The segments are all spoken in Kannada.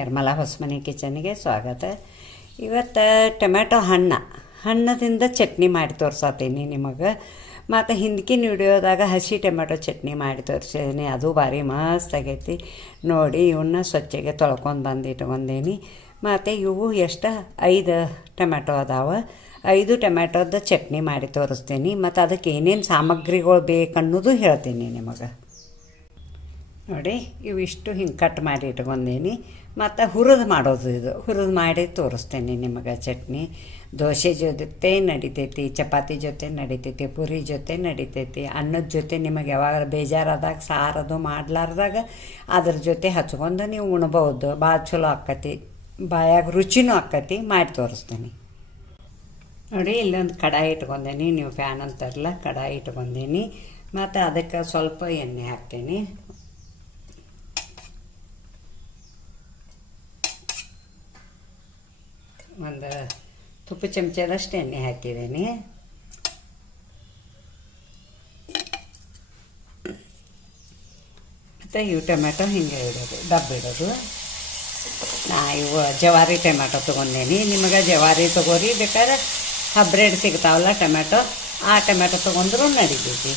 ನಿರ್ಮಲಾ ಹೊಸಮನೆ ಕಿಚನ್ಗೆ ಸ್ವಾಗತ. ಇವತ್ತು ಟೊಮ್ಯಾಟೊ ಹಣ್ಣು. ಹಣ್ಣದಿಂದ ಚಟ್ನಿ ಮಾಡಿ ತೋರ್ಸತ್ತೀನಿ ನಿಮಗೆ. ಮತ್ತು ಹಿಂದಕಿನ ವಿಡಿಯೋದಾಗ ಹಸಿ ಟೊಮ್ಯಾಟೊ ಚಟ್ನಿ ಮಾಡಿ ತೋರಿಸಿದ್ದೀನಿ ಅದು ಭಾರಿ ಮಸ್ತ್ ಆಗೈತಿ. ನೋಡಿ ಇವನ್ನ ಸ್ವಚ್ಛಗೆ ತೊಳ್ಕೊಂಡು ಬಂದು ಇಟ್ಕೊಂಡೀನಿ ಮತ್ತು ಇವು ಎಷ್ಟು? ಐದು ಟೊಮ್ಯಾಟೊ ಅದಾವೆ. ಐದು ಟೊಮ್ಯಾಟೊದ ಚಟ್ನಿ ಮಾಡಿ ತೋರಿಸ್ತೀನಿ ಮತ್ತು ಅದಕ್ಕೆ ಏನೇನು ಸಾಮಗ್ರಿಗಳು ಬೇಕನ್ನೋದು ಹೇಳ್ತೀನಿ ನಿಮಗೆ. ನೋಡಿ, ಇವಿಷ್ಟು ಹಿಂಗೆ ಕಟ್ ಮಾಡಿ ಇಟ್ಕೊಂಡೀನಿ. ಮತ್ತು ಹುರಿದು ಮಾಡೋದು ಇದು. ಹುರಿದು ಮಾಡಿ ತೋರಿಸ್ತೇನೆ ನಿಮಗೆ ಚಟ್ನಿ. ದೋಸೆ ಜೊತೆ ನಡಿತೈತಿ, ಚಪಾತಿ ಜೊತೆ ನಡಿತೈತಿ, ಪುರಿ ಜೊತೆ ನಡಿತೈತಿ. ಅನ್ನದ ಜೊತೆ ನಿಮಗೆ ಯಾವಾಗ ಬೇಜಾರಾದಾಗ, ಸಾರದು ಮಾಡಲಾರ್ದಾಗ ಅದ್ರ ಜೊತೆ ಹಚ್ಕೊಂಡು ನೀವು ಉಣ್ಬೋದು. ಭಾಳ ಚಲೋ ಆಕತಿ. ಬಾಯಾಗ ರುಚಿನೂ ಆಕ್ಕತಿ ಮಾಡಿ ತೋರಿಸ್ತೀನಿ. ನೋಡಿ, ಇಲ್ಲೊಂದು ಕಡಾಯಿ ಇಟ್ಕೊಂಡೇನಿ. ನೀವು ಫ್ಯಾನ್ ಅಂತಾರಲ್ಲ ಕಡಾಯಿ ಇಟ್ಕೊಂಡೀನಿ. ಮತ್ತು ಅದಕ್ಕೆ ಸ್ವಲ್ಪ ಎಣ್ಣೆ ಹಾಕ್ತೀನಿ. ಒಂದು ತುಪ್ಪ ಚಮಚದಷ್ಟು ಎಣ್ಣೆ ಹಾಕಿದ್ದೀನಿ. ಮತ್ತು ಇವು ಟೊಮೆಟೊ ಹಿಂಗೆ ಇಡೋದು ಡಬ್ಬ ಇಡೋದು. ನಾ ಇವು ಜವಾರಿ ಟೊಮೆಟೊ ತೊಗೊಂಡೇನಿ. ನಿಮಗೆ ಜವಾರಿ ತೊಗೋರಿ, ಬೇಕಾದ್ರೆ ಹಬ್ರೆಡ್ ಸಿಗ್ತಾವಲ್ಲ ಟೊಮೆಟೊ ಆ ಟೊಮೆಟೊ ತೊಗೊಂಡ್ರು ನಡಿತೈತಿ.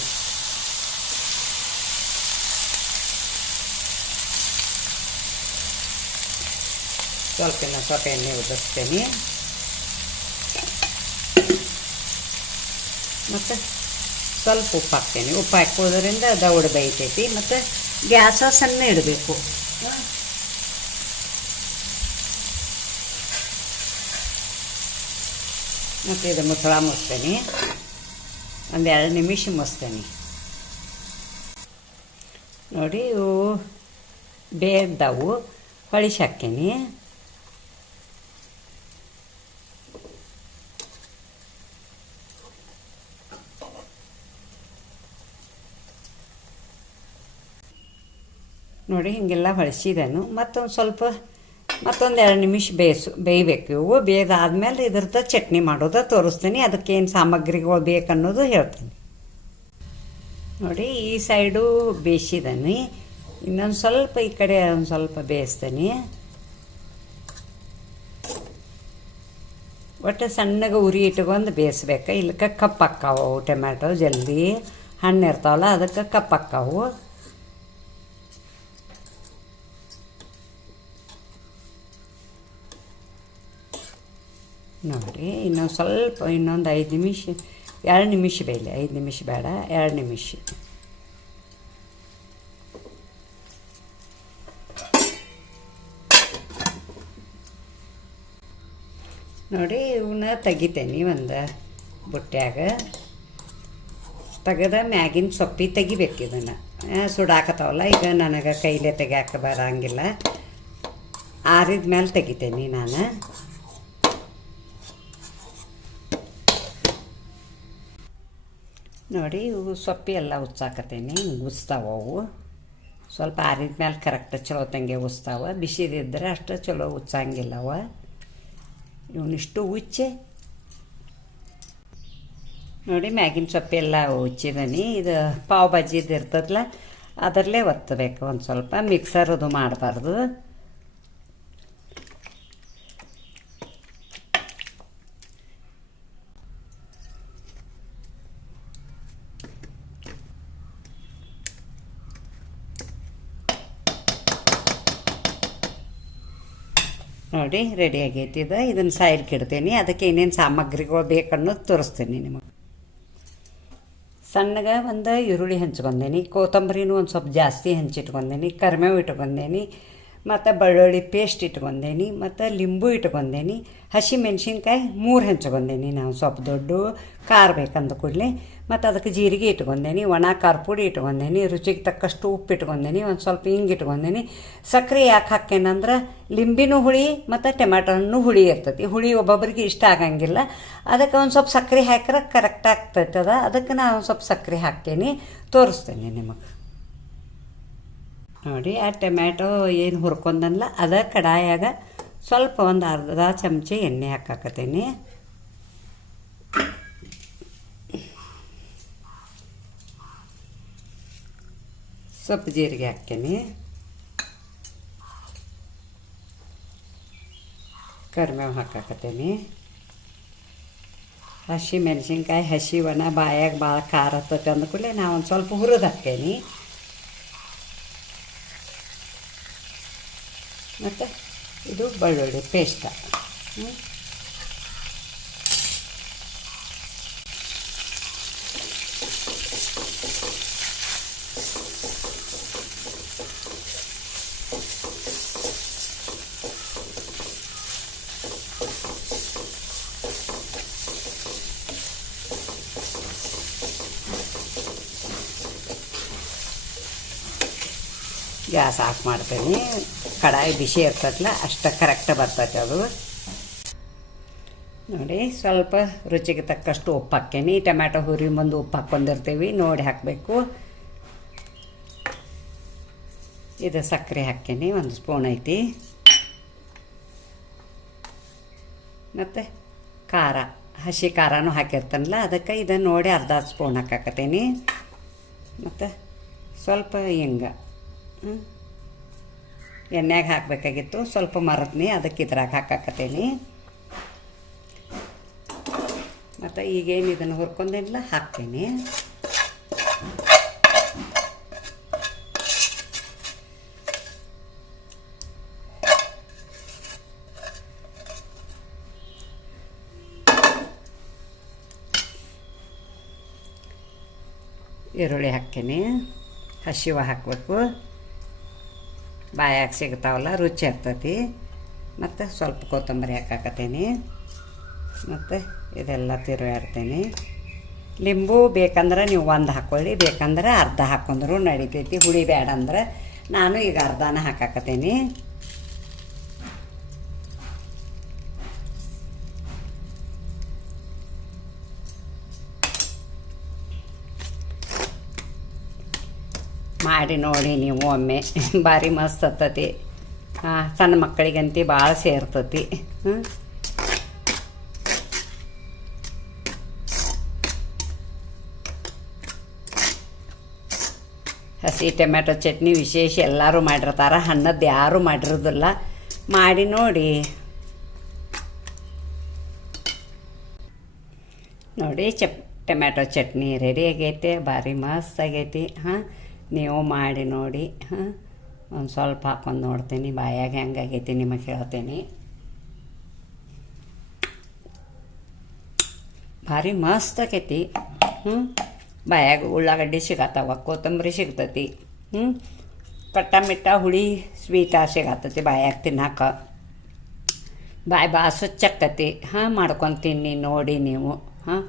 ಸ್ವಲ್ಪ ಸ್ವಲ್ಪ ಎಣ್ಣೆ ಉದಿಸ್ತೇನೆ ಮತ್ತು ಸ್ವಲ್ಪ ಉಪ್ಪು ಹಾಕ್ತೇನೆ. ಉಪ್ಪು ಹಾಕೋದ್ರಿಂದ ದೌಡ್ ಬೇಯ್ತೈತಿ. ಮತ್ತು ಗ್ಯಾಸ ಸಣ್ಣ ಇಡಬೇಕು. ಮತ್ತು ಇದು ಮುಚ್ಚಳ ಮುಸ್ತೇನೆ ಒಂದು ಎರಡು ನಿಮಿಷ ಮುಸ್ತೇನೆ ನೋಡಿ ಇವು ಬೇಯ್ದವು ಹೊಳಿಸಿ ಹಾಕ್ತೀನಿ. ನೋಡಿ, ಹೀಗೆಲ್ಲ ಹೊಳಿಸಿದನು. ಮತ್ತೊಂದು ಸ್ವಲ್ಪ, ಮತ್ತೊಂದು ಎರಡು ನಿಮಿಷ ಬೇಯಿಸು, ಬೇಯಬೇಕು. ಇವು ಬೇಯ್ದಾದ್ಮೇಲೆ ಇದ್ರದ್ದು ಚಟ್ನಿ ಮಾಡೋದು ತೋರಿಸ್ತೀನಿ. ಅದಕ್ಕೇನು ಸಾಮಗ್ರಿಗಳು ಬೇಕನ್ನೋದು ಹೇಳ್ತೀನಿ. ನೋಡಿ, ಈ ಸೈಡು ಬೇಯಿಸಿದನಿ. ಇನ್ನೊಂದು ಸ್ವಲ್ಪ ಈ ಕಡೆ ಒಂದು ಸ್ವಲ್ಪ ಬೇಯಿಸ್ತೀನಿ. ಒಟ್ಟು ಸಣ್ಣಗೆ ಉರಿ ಇಟ್ಕೊಂಡು ಬೇಯಿಸ್ಬೇಕು. ಇಲ್ಲಕ್ಕೆ ಕಪ್ಪಕ್ಕಾವು ಟೊಮ್ಯಾಟೊ, ಜಲ್ದಿ. ಹಣ್ಣು ಇರ್ತಾವಲ್ಲ, ಅದಕ್ಕೆ ಕಪ್ಪು ನೋಡಿ, ಇನ್ನೊಂದು ಸ್ವಲ್ಪ, ಇನ್ನೊಂದು ಐದು ನಿಮಿಷ, ಎರಡು ನಿಮಿಷ ಬೇಯಲಿ ಐದು ನಿಮಿಷ ಬೇಡ, ಎರಡು ನಿಮಿಷ. ನೋಡಿ ಇವನ್ನ ತೆಗಿತೇನೆ ಒಂದು ಬುಟ್ಟ್ಯಾಗ ತೆಗೆದ ಮ್ಯಾಗಿನ ಸೊಪ್ಪಿ ತೆಗಿಬೇಕು ಇದನ್ನು. ಸುಡಾಕತ್ತಾವಲ್ಲ, ಈಗ ನನಗೆ ಕೈಲೇ ತೆಗಿಯಾಕ ಬರಂಗಿಲ್ಲ. ಆರಿದ ಮೇಲೆ ತೆಗಿತೇನೆ ನಾನು. ನೋಡಿ, ಇವು ಸೊಪ್ಪಿ ಎಲ್ಲ ಉಚ್ಚಾಕತ್ತೀನಿ. ಹಿಂಗೆ ಅವು. ಸ್ವಲ್ಪ ಆರಿದ ಮೇಲೆ ಕರೆಕ್ಟ್ ಚಲೋ ತಂಗೆ ಉಸ್ತಾವ. ಬಿಸಿದಿದ್ದರೆ ಅಷ್ಟು ಚಲೋ ಉಚ್ಚಂಗಿಲ್ಲವ ಇವನಿಷ್ಟು ಉಚ್ಚೆ. ನೋಡಿ, ಮ್ಯಾಗಿನ ಸೊಪ್ಪೆಲ್ಲ ಉಚ್ಚಿದನಿ. ಇದು ಪಾವ್ ಭಾಜಿದು ಇರ್ತದಲ್ಲ ಅದರಲ್ಲೇ ಒತ್ತಬೇಕು ಒಂದು ಸ್ವಲ್ಪ. ಮಿಕ್ಸರ್ ಅದು ಮಾಡಬಾರ್ದು. ನೋಡಿ ರೆಡಿ ಆಗೈತಿ ಇದು ಇದನ್ನು ಸೈಡ್ಗೆ ಇಡ್ತೀನಿ ಅದಕ್ಕೆ ಏನೇನು ಸಾಮಗ್ರಿಗಳು ಬೇಕನ್ನೋದು ತೋರಿಸ್ತೀನಿ ನಿಮಗೆ. ಸಣ್ಣಗೆ ಒಂದು ಈರುಳ್ಳಿ ಹಂಚ್ಕೊಂಡೇನಿ. ಕೊತ್ತಂಬರಿನೂ ಒಂದು ಸ್ವಲ್ಪ ಜಾಸ್ತಿ ಹಂಚಿಟ್ಕೊಂಡೇನಿ. ಕರ್ಮೇವು ಇಟ್ಕೊಂಡೇನಿ. ಮತ್ತು ಬೆಳ್ಳುಳ್ಳಿ ಪೇಸ್ಟ್ ಇಟ್ಕೊಂಡೇನಿ, ಮತ್ತು ಲಿಂಬು ಇಟ್ಕೊಂಡೇನಿ ಹಸಿ ಮೆಣಸಿನ್ಕಾಯಿ ಮೂರು ಹೆಂಚ್ಕೊಂಡೇನಿ ನಾವು ಸ್ವಲ್ಪ ದೊಡ್ಡ, ಖಾರ ಬೇಕಂದ ಕೂಡಲೇ. ಮತ್ತು ಅದಕ್ಕೆ ಜೀರಿಗೆ ಇಟ್ಕೊಂಡೇನಿ, ಒಣ ಖಾರ ಪುಡಿ ಇಟ್ಕೊಂಡೇನಿ, ರುಚಿಗೆ ತಕ್ಕಷ್ಟು ಉಪ್ಪು ಇಟ್ಕೊಂಡೇನಿ, ಒಂದು ಸ್ವಲ್ಪ ಹಿಂಗೆ ಇಟ್ಕೊಂಡೇನಿ. ಸಕ್ಕರೆ ಯಾಕೆ ಹಾಕೇನಂದ್ರೆ ಲಿಂಬಿನೂ ಹುಳಿ ಮತ್ತು ಟೊಮ್ಯಾಟೊನೂ ಹುಳಿ ಇರ್ತೈತಿ. ಹುಳಿ ಒಬ್ಬೊಬ್ಬರಿಗೆ ಇಷ್ಟ ಆಗಂಗಿಲ್ಲ. ಅದಕ್ಕೆ ಒಂದು ಸ್ವಲ್ಪ ಸಕ್ಕರೆ ಹಾಕಿದ್ರೆ ಕರೆಕ್ಟ್ ಆಗ್ತೈತದ. ಅದಕ್ಕೆ ನಾನು ಒಂದು ಸ್ವಲ್ಪ ಸಕ್ಕರೆ ಹಾಕ್ತೇನೆ. ತೋರಿಸ್ತೇನೆ ನಿಮಗೆ. ನೋಡಿ, ಆ ಟೊಮ್ಯಾಟೊ ಏನು ಹುರ್ಕೊಂಡನಲ್ಲ, ಅದ ಕಡಾಯಾಗ ಸ್ವಲ್ಪ ಒಂದು ಅರ್ಧ ಚಮಚ ಎಣ್ಣೆ ಹಾಕಾಕತ್ತೀನಿ. ಸ್ವಲ್ಪ ಜೀರಿಗೆ ಹಾಕ್ತೀನಿ. ಕರಿಬೇವು ಹಾಕಾಕತ್ತೀನಿ. ಹಸಿ ಮೆಣಸಿನ್ಕಾಯಿ, ಹಸಿ ಒಣ, ಬಾಯಾಗ ಭಾಳ ಖಾರ ಹತ್ತೈತೆ ಅಂದ ಕೂಡಲೇ ನಾ ಒಂದು ಸ್ವಲ್ಪ ಹುರಿದು ಹಾಕ್ತೇನೆ. ಮತ್ತು ಇದು ಬೆಳ್ಳುಳ್ಳಿ ಪೇಸ್ಟ. ಗ್ಯಾಸ್ ಆಫ್ ಮಾಡ್ತೀನಿ. ಕಡಾಯಿ ಬಿಸಿ ಇರ್ತೈತಲ್ಲ, ಅಷ್ಟು ಕರೆಕ್ಟ್ ಬರ್ತೈತೆ ಅದು. ನೋಡಿ, ಸ್ವಲ್ಪ ರುಚಿಗೆ ತಕ್ಕಷ್ಟು ಉಪ್ಪು ಹಾಕ್ಕೇನಿ ಟೊಮ್ಯಾಟೊ ಹುರಿ ಮುಂದೆ ಉಪ್ಪು ಹಾಕ್ಕೊಂಡಿರ್ತೀವಿ, ನೋಡಿ ಹಾಕಬೇಕು. ಇದು ಸಕ್ಕರೆ ಹಾಕ್ಕೇನಿ ಒಂದು ಸ್ಪೂನ್ ಐತಿ. ಮತ್ತು ಖಾರ, ಹಸಿ ಖಾರನೂ ಹಾಕಿರ್ತಾನಲ್ಲ, ಅದಕ್ಕೆ ಇದನ್ನು ನೋಡಿ ಅರ್ಧ ಸ್ಪೂನ್ ಹಾಕಾಕತ್ತೀನಿ. ಮತ್ತು ಸ್ವಲ್ಪ ಹಿಂಗೆ, ಹ್ಮ್. ಎಣ್ಣೆಗೆ ಹಾಕಬೇಕಾಗಿತ್ತು. ಸ್ವಲ್ಪ ಮರದ್ನಿ, ಅದಕ್ಕೆ ಇದ್ರಾಗ ಹಾಕಾಕತ್ತೀನಿ. ಮತ್ತು ಈಗೇನು ಇದನ್ನು ಹುರ್ಕೊಂಡಿಲ್ಲ ಹಾಕ್ತೀನಿ. ಈರುಳ್ಳಿ ಹಾಕ್ತೀನಿ. ಹಸಿವ ಹಾಕಬೇಕು. ಬಾಯಾಗ ಸಿಗ್ತಾವಲ್ಲ, ರುಚಿ ಆಗ್ತೈತಿ. ಮತ್ತು ಸ್ವಲ್ಪ ಕೊತ್ತಂಬರಿ ಹಾಕಾಕತ್ತೀನಿ ಮತ್ತು ಇದೆಲ್ಲ ತಿರುಗಾಡ್ತೀನಿ ಲಿಂಬು ಬೇಕಂದ್ರೆ ನೀವು ಒಂದು ಹಾಕ್ಕೊಳ್ಳಿ ಬೇಕಂದ್ರೆ ಅರ್ಧ ಹಾಕೊಂಡ್ರು ನಡಿತೈತಿ. ಹುಳಿ ಬೇಡ ಅಂದ್ರೆ ನಾನು ಈಗ ಅರ್ಧನ ಹಾಕಾಕತ್ತೀನಿ ಮಾಡಿ ನೋಡಿ ನೀವು ಒಮ್ಮೆ. ಭಾರಿ ಮಸ್ತ್ ಹತ್ತತಿ. ಸಣ್ಣ ಮಕ್ಕಳಿಗಂತಿ ಭಾಳ ಸೇರ್ತತಿ. ಹ್ಞೂ ಹಸಿ ಟೊಮ್ಯಾಟೊ ಚಟ್ನಿ ವಿಶೇಷ ಎಲ್ಲರೂ ಮಾಡಿರ್ತಾರೆ. ಹಣ್ಣದ್ದು ಯಾರೂ ಮಾಡಿರೋದಿಲ್ಲ. ಮಾಡಿ ನೋಡಿ. ನೋಡಿ, ಚಪ್ ಟೊಮ್ಯಾಟೊ ಚಟ್ನಿ ರೆಡಿ ಆಗೈತೆ. ಭಾರಿ ಮಸ್ತ್ ಆಗೈತಿ. ಹಾಂ. ನೀವು ಮಾಡಿ ನೋಡಿ, ಹಾಂ? ಒಂದು ಸ್ವಲ್ಪ ಹಾಕೊಂಡು ನೋಡ್ತೀನಿ, ಬಾಯಾಗೆ ಹೆಂಗಾಗೈತಿ, ನಿಮಗೆ ಹೇಳ್ತೀನಿ. ಭಾರಿ ಮಸ್ತ್ ಆಕೈತಿ ಹ್ಞೂ ಬಾಯಾಗ ಉಳ್ಳಾಗಡ್ಡಿ ಸಿಗತ್ತವ, ಕೊತ್ತಂಬರಿ ಸಿಗ್ತೈತಿ ಹ್ಞೂ ಕಟ್ಟ ಮಿಟ್ಟ ಹುಳಿ ಸ್ವೀಟ ಸಿಗತ್ತತಿ ಬಾಯಾಗ ತಿನ್ನಾಕ. ಬಾಯಿ ಬಾ ಸ್ವಚ್ಛಕ್ಕತಿ ಹಾಂ? ಮಾಡ್ಕೊಂಡು ತಿನ್ನಿ, ನೋಡಿ ನೀವು, ಹಾಂ?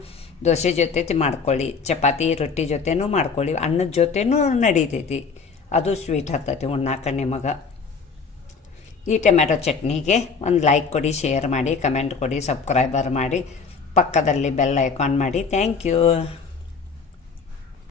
ದೋಸೆ ಜೊತೆ ಮಾಡ್ಕೊಳ್ಳಿ, ಚಪಾತಿ, ರೊಟ್ಟಿ ಜೊತೆನೂ ಮಾಡ್ಕೊಳ್ಳಿ, ಅನ್ನದ ಜೊತೆನೂ ನಡೀತೈತಿ. ಅದು ಸ್ವೀಟ್ ಹತ್ತೈತಿ ಉಣ್ಣಾಕ ನಿಮಗೆ ಈ ಟೊಮ್ಯಾಟೊ ಚಟ್ನಿಗೆ ಒಂದು ಲೈಕ್ ಕೊಡಿ ಶೇರ್ ಮಾಡಿ ಕಮೆಂಟ್ ಕೊಡಿ ಸಬ್ಸ್ಕ್ರೈಬರ್ ಮಾಡಿ, ಪಕ್ಕದಲ್ಲಿ ಬೆಲ್ ಐಕಾನ್ ಮಾಡಿ. Thank you